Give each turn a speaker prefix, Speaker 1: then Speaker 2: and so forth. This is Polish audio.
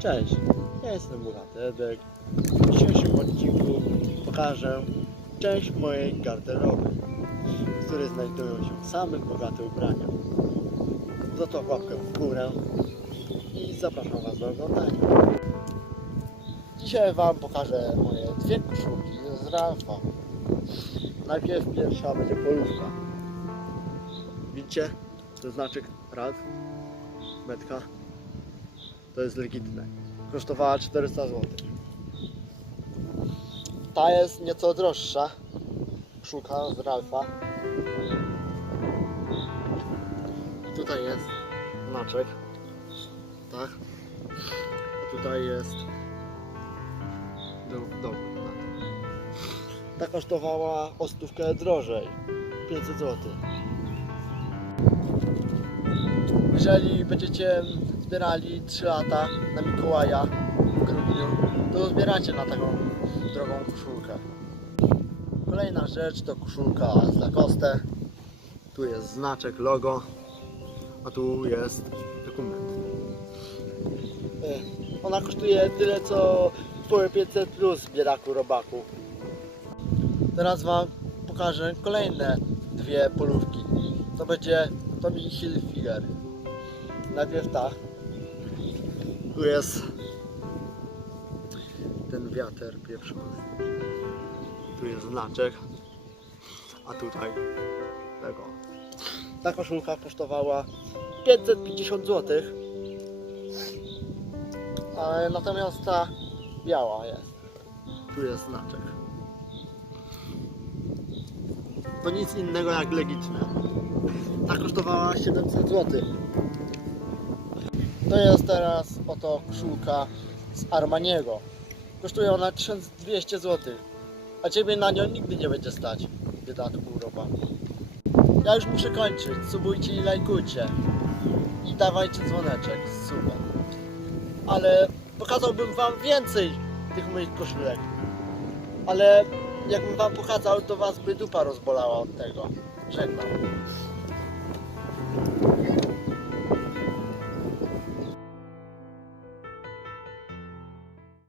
Speaker 1: Cześć, ja jestem Bohaterek. W dzisiejszym odcinku pokażę część mojej garderoby, w której znajdują się same bogate ubrania. Za to łapkę w górę i zapraszam Was do oglądania. Dzisiaj Wam pokażę moje dwie koszulki z Ralfa. Najpierw pierwsza będzie polówka. Widzicie? To znaczek Ralf. Metka. To jest legitne. Kosztowała 400 zł. Ta jest nieco droższa. Szuka z Ralfa. Tutaj jest znaczek. Tak. A tutaj jest do, do, tak. Ta kosztowała o stówkę drożej. 500 zł. Jeżeli będziecie zbierali 3 lata na Mikołaja w grudniu, to zbieracie na taką drogą koszulkę. Kolejna rzecz to koszulka z Lacoste. Tu jest znaczek, logo, a tu jest dokument. E, Ona kosztuje tyle co twoje 500 plus biedaku robaku. Teraz wam pokażę kolejne dwie polówki. To będzie Tommy Hilfiger. Najpierw ta. Tu jest ten wiater pieprzony. Tu jest znaczek. A tutaj tego. Ta koszulka kosztowała 550 zł. Ale natomiast ta biała jest. Tu jest znaczek. To nic innego jak legitne. Ta kosztowała 700 zł. To jest teraz oto koszulka z Armaniego. Kosztuje ona 1200 zł. A ciebie na nią nigdy nie będzie stać. Biedatku robaku. Ja już muszę kończyć. Subujcie i lajkujcie. I dawajcie dzwoneczek. Super. Ale pokazałbym wam więcej tych moich koszulek. Ale jakbym wam pokazał, to was by dupa rozbolała od tego. Żegnam.